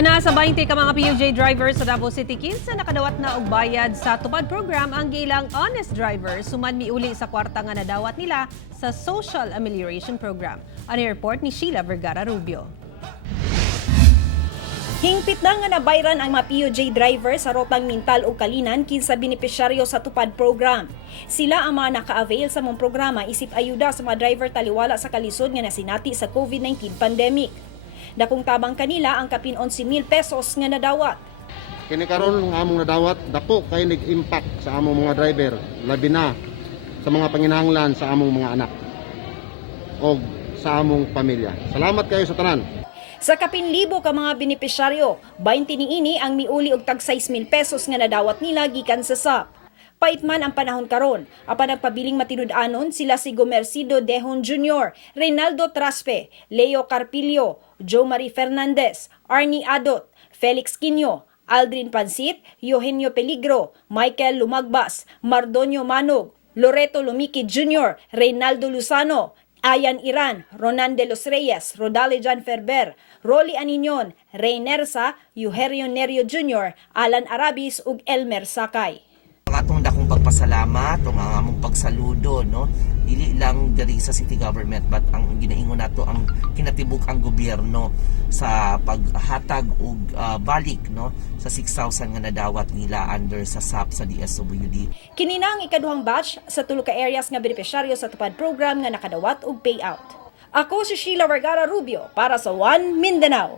Ana sa 20 ka mga PUJ drivers sa Davao City kinsa nakadawat na og bayad sa tupad program ang gilang honest drivers suman miuli sa kwarta nga nadawat nila sa Social Amelioration Program. Ani report ni Sheila Vergara Rubio. Hingpit na nga nabayran ang mga PUJ driver sa Rotang Mintal ug Kalinan kinsa benepisyaryo sa tupad program. Sila ang mga naka-avail sa mong programa isip ayuda sa mga driver taliwala sa kalisod nga nasinati sa COVID-19 pandemic. Dakong tabang kanila ang kapin 11,000 pesos nga nadawat. Kini karon nga among nadawat dako kay nag-impact sa among mga driver, labi na sa mga panginahanglan sa among mga anak o sa among pamilya. Salamat kayo sa tanan. Sa kapin libo ka mga benepisyaryo, 20 niini ang miuli og tag 6,000 pesos nga nadawat nila gikan sa SAP. Paitman ang panahon karon, apan nagpabiling matinud-anon sila si Gomercido Dehon Jr., Reynaldo Traspe, Leo Carpillo, Joe Marie Fernandez, Arnie Adot, Felix Quinio, Aldrin Pansit, Eugenio Peligro, Michael Lumagbas, Mardonio Manog, Loreto Lumiki Jr., Reynaldo Luzano, Ayan Iran, Ronan de los Reyes, Rodale Jan Ferber, Rolly Aniñon, Reynersa, Eugerio Nerio Jr., Alan Arabis ug Elmer Sakay. Ang atong dakong pagpasalamat o ang among pagsaludo, no, dili lang diri sa city government but ang ginaingon nato ang kinatibuk ang gobyerno sa paghatag og balik, no, sa 6,000 nga nadawat nila under sa SAP sa DSWD. Kini na ang ikaduhang batch sa tulo ka areas nga benepisyaryo sa tupad program nga nakadawat og payout. Ako si Sheila Vergara Rubio para sa One Mindanao.